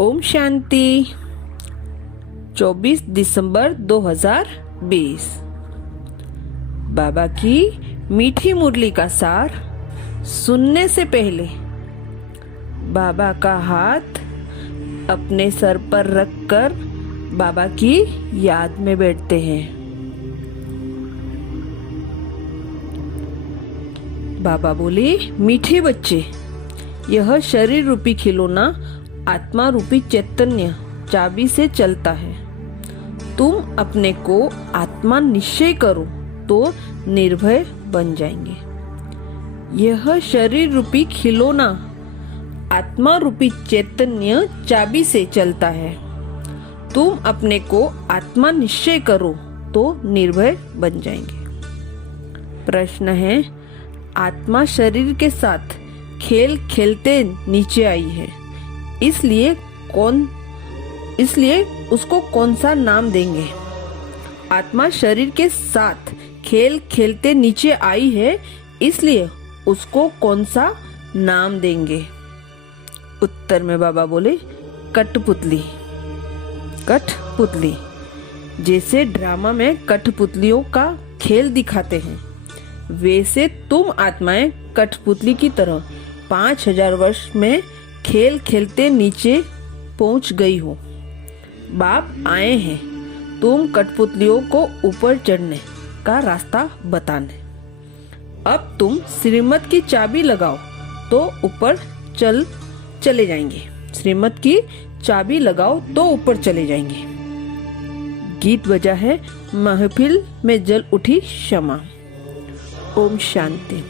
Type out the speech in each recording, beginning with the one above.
ओम शांति। 24 दिसंबर 2020। बाबा की मीठी मुरली का सार सुनने से पहले बाबा का हाथ अपने सर पर रखकर बाबा की याद में बैठते हैं। बाबा बोले, मीठे बच्चे, यह शरीर रूपी खिलौना आत्मा रूपी चैतन्य चाबी से चलता है। तुम अपने को आत्मा निश्चय करो तो निर्भय बन जाएंगे। यह शरीर रूपी खिलौना आत्मा रूपी चैतन्य चाबी से चलता है। तुम अपने को आत्मा निश्चय करो तो निर्भय बन जाएंगे। प्रश्न है, आत्मा शरीर के साथ खेल खेलते नीचे आई है, इसलिए उसको कौन सा नाम देंगे? आत्मा शरीर के साथ खेल खेलते नीचे आई है, इसलिए उसको कौन सा नाम देंगे? उत्तर में बाबा बोले, कठपुतली। कठपुतली, जैसे ड्रामा में कठपुतलियों का खेल दिखाते हैं, वैसे तुम आत्माएं कठपुतली की तरह 5000 वर्ष में खेल खेलते नीचे पहुंच गई हो। बाप आए हैं तुम कठपुतलियों को ऊपर चढ़ने का रास्ता बताने। अब तुम श्रीमत की चाबी लगाओ तो ऊपर चले जाएंगे। श्रीमत की चाबी लगाओ तो ऊपर चले जाएंगे। गीत बजा है, महफिल में जल उठी क्षमा। ओम शांति।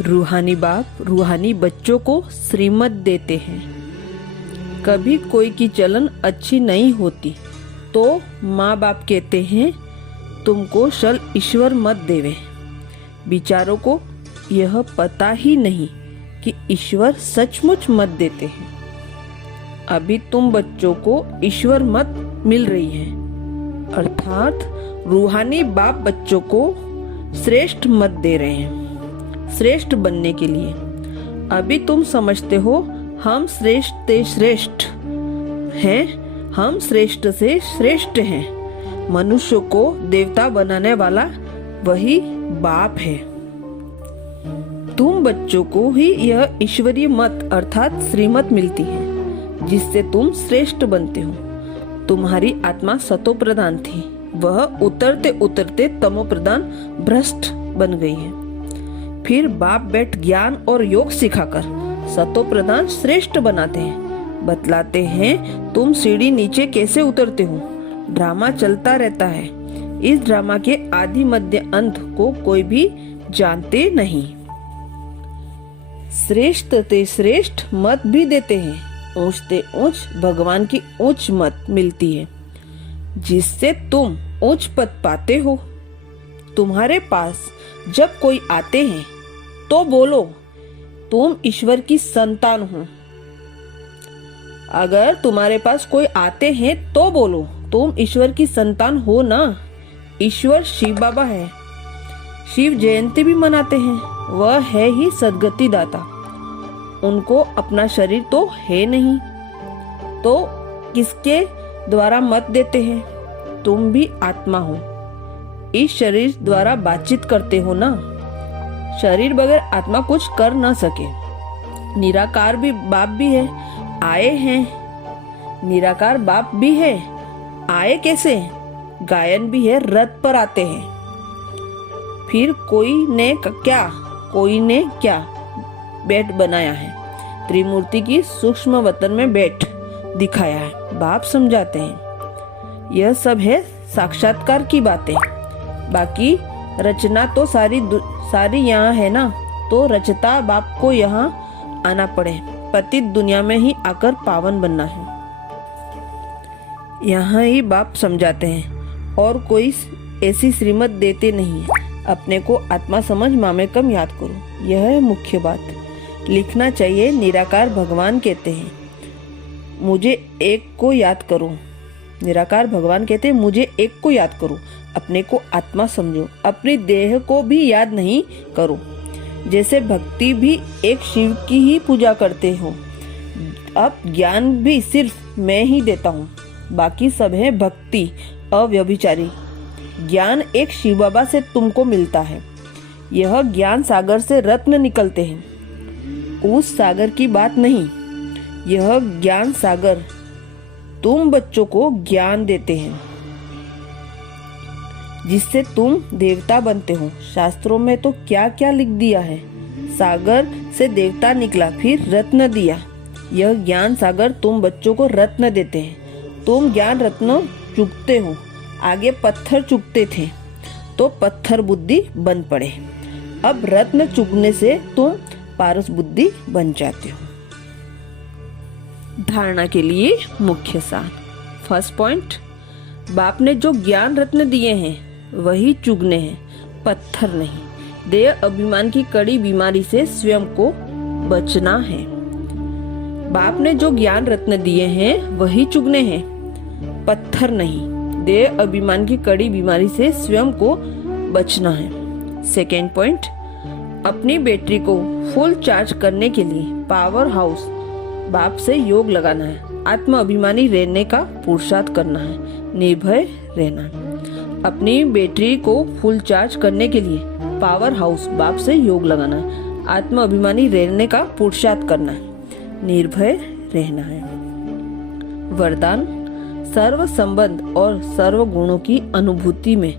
रूहानी बाप रूहानी बच्चों को श्रीमत देते हैं। कभी कोई की चलन अच्छी नहीं होती तो माँ बाप कहते हैं, तुमको शल ईश्वर मत देवे। बिचारों को यह पता ही नहीं कि ईश्वर सचमुच मत देते हैं। अभी तुम बच्चों को ईश्वर मत मिल रही है, अर्थात रूहानी बाप बच्चों को श्रेष्ठ मत दे रहे हैं, श्रेष्ठ बनने के लिए। अभी तुम समझते हो हम श्रेष्ठ से श्रेष्ठ हैं, हम श्रेष्ठ से श्रेष्ठ हैं। मनुष्य को देवता बनाने वाला वही बाप है। तुम बच्चों को ही यह ईश्वरीय मत अर्थात श्रीमत मिलती है, जिससे तुम श्रेष्ठ बनते हो। तुम्हारी आत्मा सतो प्रधान थी, वह उतरते उतरते तमो प्रधान भ्रष्ट बन गई है। फिर बाप बैठ ज्ञान और योग सिखाकर सतो प्रधान श्रेष्ठ बनाते हैं, बतलाते हैं तुम सीढ़ी नीचे कैसे उतरते हो। ड्रामा चलता रहता है। इस ड्रामा के आदि मध्य अंत को कोई भी जानते नहीं। श्रेष्ठ ते श्रेष्ठ मत भी देते हैं। ऊंच ते ऊंच भगवान की ऊंच मत मिलती है, जिससे तुम उच्च पद पाते हो। तुम्हारे पास जब कोई आते हैं तो बोलो, तुम ईश्वर की संतान हो। अगर तुम्हारे पास कोई आते हैं तो बोलो, तुम ईश्वर की संतान हो ना। ईश्वर शिव बाबा है। शिव जयंती भी मनाते हैं। वह है ही सद्गति दाता। उनको अपना शरीर तो है नहीं, तो किसके द्वारा मत देते हैं? तुम भी आत्मा हो, इस शरीर द्वारा बातचीत करते हो ना। शरीर बगैर आत्मा कुछ कर ना सके। निराकार भी बाप भी है, आए हैं। निराकार बाप भी है, आए कैसे? गायन भी है, रथ पर आते हैं। फिर कोई ने क्या बैठ बनाया है, त्रिमूर्ति की सूक्ष्म वतन में बैठ दिखाया है। बाप समझाते हैं। यह सब है साक्षात्कार की बातें। बाकी रचना तो सारी यहाँ है ना, तो रचता बाप को यहाँ आना पड़े। पतित दुनिया में ही आकर पावन बनना है। यहाँ ही बाप समझाते हैं और कोई ऐसी श्रीमत देते नहीं है। अपने को आत्मा समझ मामे कम याद करो, यह है मुख्य बात। लिखना चाहिए, निराकार भगवान कहते हैं मुझे एक को याद करो। निराकार भगवान कहते हैं मुझे एक को याद करो। अपने को आत्मा समझो, अपनी देह को भी याद नहीं करो। जैसे भक्ति भी एक शिव की ही पूजा करते हो, अब ज्ञान भी सिर्फ मैं ही देता हूँ, बाकी सब है भक्ति अव्यभिचारी। ज्ञान एक शिव बाबा से तुमको मिलता है। यह ज्ञान सागर से रत्न निकलते हैं, उस सागर की बात नहीं। यह ज्ञान सागर तुम बच्चों को ज्ञान देते हैं, जिससे तुम देवता बनते हो। शास्त्रों में तो क्या क्या लिख दिया है। सागर से देवता निकला, फिर रत्न दिया। यह ज्ञान सागर तुम बच्चों को रत्न देते हैं। तुम ज्ञान रत्न चुगते हो। आगे पत्थर चुगते थे तो पत्थर बुद्धि बन पड़े। अब रत्न चुगने से तुम पारस बुद्धि बन जाते हो। धारणा के लिए मुख्य सार। फर्स्ट पॉइंट, बाप ने जो ज्ञान रत्न दिए हैं वही चुगने हैं, पत्थर नहीं। देह अभिमान की कड़ी बीमारी से स्वयं को बचना है। बाप ने जो ज्ञान रत्न दिए हैं वही चुगने हैं, पत्थर नहीं। देह अभिमान की कड़ी बीमारी से स्वयं को बचना है। सेकेंड पॉइंट, अपनी बैटरी को फुल चार्ज करने के लिए पावर हाउस बाप से योग लगाना है। आत्म अभिमानी रहने का पुरुषार्थ करना है, निर्भय रहना है। अपनी बैटरी को फुल चार्ज करने के लिए पावर हाउस बाप से योग लगाना है। आत्म अभिमानी रहने का पुरुषार्थ करना है, निर्भय रहना है। वरदान, सर्व संबंध और सर्व गुणों की अनुभूति में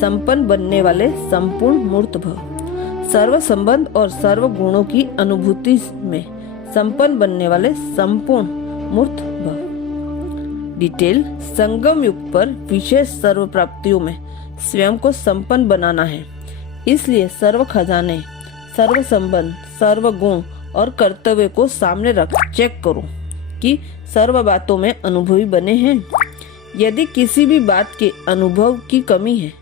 संपन्न बनने वाले संपूर्ण मूर्त भव। सर्व संबंध और सर्व गुणों की अनुभूति में संपन्न बनने वाले संपूर्ण मूर्त भव। डिटेल, संगम युग पर विशेष सर्व प्राप्तियों में स्वयं को संपन्न बनाना है। इसलिए सर्व खजाने, सर्व संबंध, सर्व गुण और कर्तव्य को सामने रख चेक करो कि सर्व बातों में अनुभवी बने हैं। यदि किसी भी बात के अनुभव की कमी है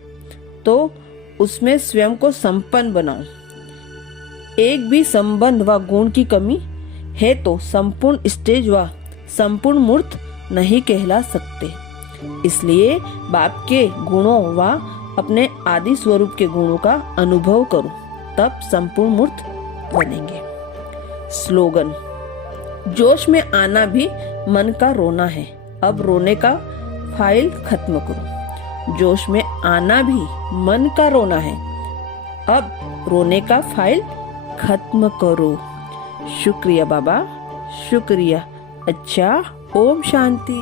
तो उसमें स्वयं को संपन्न बनाओ। एक भी संबंध व गुण की कमी है तो संपूर्ण स्टेज व संपूर्ण मूर्त नहीं कहला सकते। इसलिए बाप के गुणों व अपने आदि स्वरूप के गुणों का अनुभव करो, तब संपूर्ण मूर्त बनेंगे। स्लोगन, जोश में आना भी मन का रोना है, अब रोने का फाइल खत्म करो। जोश में आना भी मन का रोना है, अब रोने का फाइल खत्म करो। शुक्रिया बाबा, शुक्रिया। अच्छा, ओम शांति।